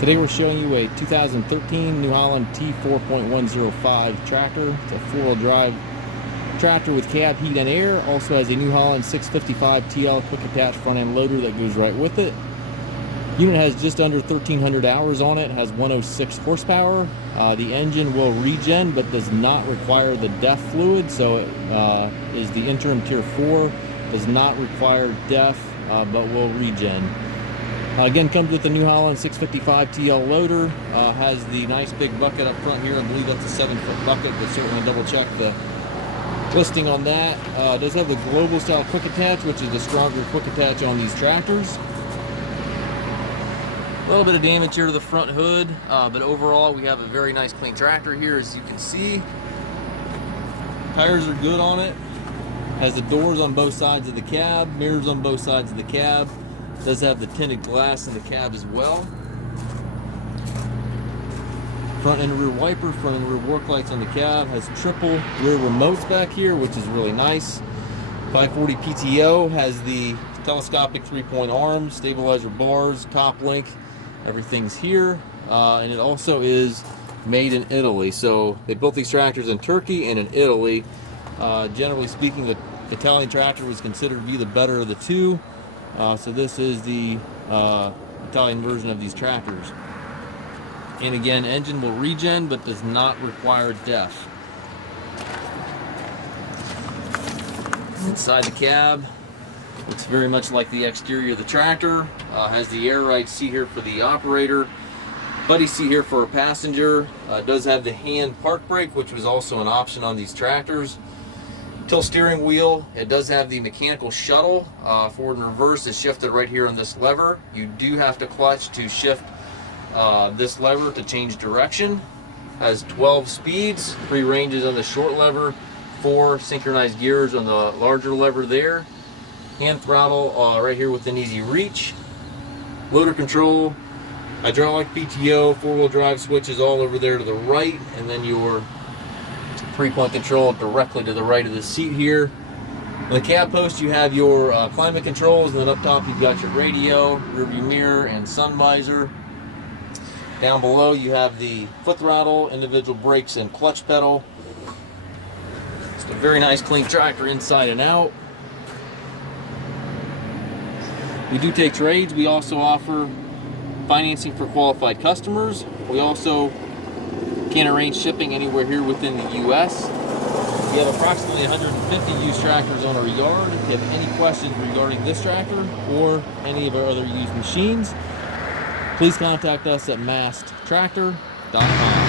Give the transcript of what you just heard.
Today we're showing you a 2013 New Holland T4.105 tractor. It's a four-wheel drive tractor with cab heat and air. Also has a New Holland 655 TL quick attach front end loader that goes right with it. Unit has just under 1,300 hours on it. It has 106 horsepower. The engine will regen but does not require the DEF fluid, so it is the interim tier 4. Does not require DEF but will regen. Again, comes with the New Holland 655 TL loader. Has the nice big bucket up front here. I believe that's a 7-foot bucket, but certainly double check the listing on that. Does have the global style quick attach, which is the stronger quick attach on these tractors. A little bit of damage here to the front hood, but overall we have a very nice clean tractor here, as you can see. Tires are good on it. Has the doors on both sides of the cab, mirrors on both sides of the cab. Does have the tinted glass in the cab as well. Front and rear wiper, front and rear work lights on the cab. Has triple rear remotes back here, which is really nice. 540 PTO, has the telescopic 3-point arms, stabilizer bars, top link, everything's here. And it also is made in Italy. So they built these tractors in Turkey and in Italy. Generally speaking, the Italian tractor was considered to be the better of the two. So this is the Italian version of these tractors. And again, engine will regen but does not require DEF. Inside the cab, looks very much like the exterior of the tractor. Has the air ride seat here for the operator, buddy seat here for a passenger. Does have the hand park brake, which was also an option on these tractors. Tilt steering wheel. It does have the mechanical shuttle. Forward and reverse is shifted right here on this lever. You do have to clutch to shift this lever to change direction. Has 12 speeds, 3 ranges on the short lever, 4 synchronized gears on the larger lever there. Hand throttle right here within easy reach. Loader control, hydraulic PTO, 4-wheel drive switches all over there to the right, and then your 3-point control directly to the right of the seat here. On the cab post you have your climate controls, and then up top you've got your radio, rear view mirror, and sun visor. Down below you have the foot throttle, individual brakes, and clutch pedal. It's a very nice clean tractor inside and out. We do take trades. We also offer financing for qualified customers. We also can arrange shipping anywhere here within the U.S. We have approximately 150 used tractors on our yard. If you have any questions regarding this tractor or any of our other used machines, please contact us at masttractor.com.